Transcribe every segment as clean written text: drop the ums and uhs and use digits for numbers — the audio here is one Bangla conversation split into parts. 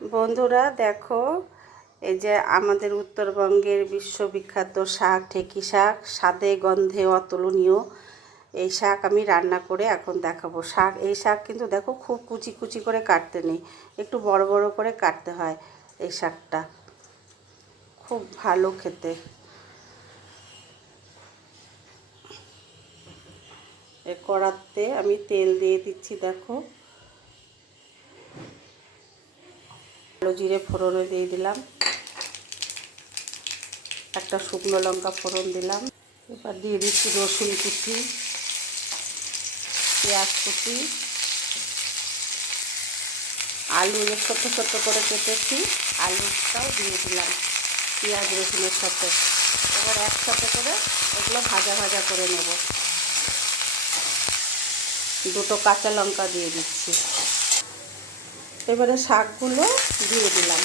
বন্ধুরা দেখো, এই যে আমাদের উত্তরবঙ্গের বিশ্ববিখ্যাত শাক ঢেঁকি শাক, স্বাদে গন্ধে অতুলনীয়। এই শাক আমি রান্না করে এখন দেখাবো। এই শাক কিন্তু দেখো খুব কুচি কুচি করে কাটতে নেই, একটু বড় বড় করে কাটতে হয়। এই শাকটা খুব ভালো খেতে। কড়াতে আমি তেল দিয়ে দিচ্ছি। দেখো, কালো জিরে ফোড়নে দিয়ে দিলাম, একটা শুকনো লঙ্কা ফোড়ন দিলাম। এবার দিয়ে দিচ্ছি রসুন কুচি, পেঁয়াজ কুচি, আলু ছোট্ট ছোট্ট করে কেটেছি, আলুটাও দিয়ে দিলাম পেঁয়াজ রসুনের সাথে। এবার একসাথে করে এগুলো ভাজা ভাজা করে নেব। দুটো কাঁচা লঙ্কা দিয়ে দিচ্ছি। এবারে শাকগুলো দিয়ে দিলাম,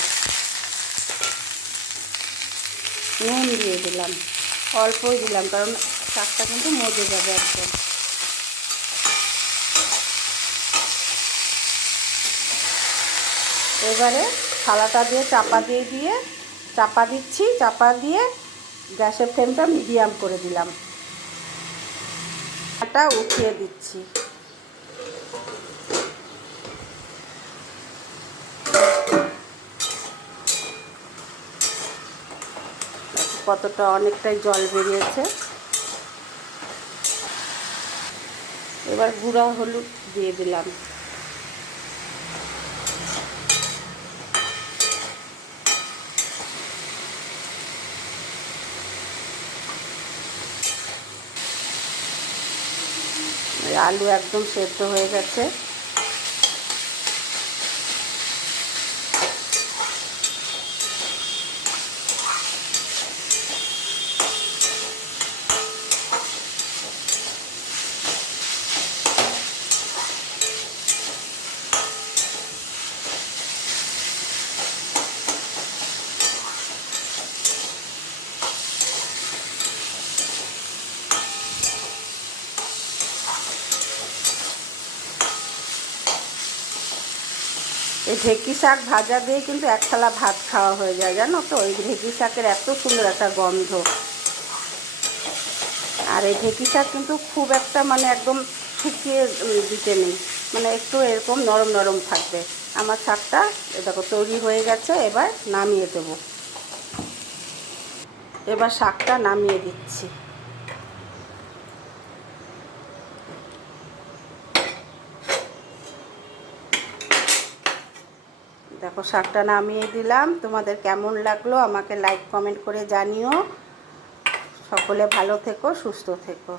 নুন দিয়ে দিলাম, অল্পই দিলাম কারণ শাকটা কিন্তু মজে যাবে একদম। এবারে থালাটা দিয়ে চাপা দিচ্ছি, চাপা দিয়ে গ্যাসের ফ্লেমটা মিডিয়াম করে দিলাম। এটা উঠিয়ে দিচ্ছি। কতটা অনেকটাই জল বেরিয়েছে। এবার গুঁড়া হলুদ দিয়ে দিলাম, আলু একদম সেদ্ধ হয়ে গেছে। এই ঢেঁকি শাক ভাজা দিয়ে কিন্তু এক থালা ভাত খাওয়া হয়ে যায়, জানো তো। এই ঢেঁকি শাকের এত সুন্দর একটা গন্ধ। আর এই ঢেঁকি শাক কিন্তু খুব একটা একদম শুকিয়ে দিতে নেই, একটু এরকম নরম নরম থাকবে। আমার শাকটা দেখো তৈরি হয়ে গেছে। এবার নামিয়ে দেব। এবার শাকটা নামিয়ে দিচ্ছি। দেখো শাকটা নামিয়ে দিলাম। তোমাদের কেমন লাগলো আমাকে লাইক কমেন্ট করে জানিও। সকলে ভালো থেকো, সুস্থ থেকো।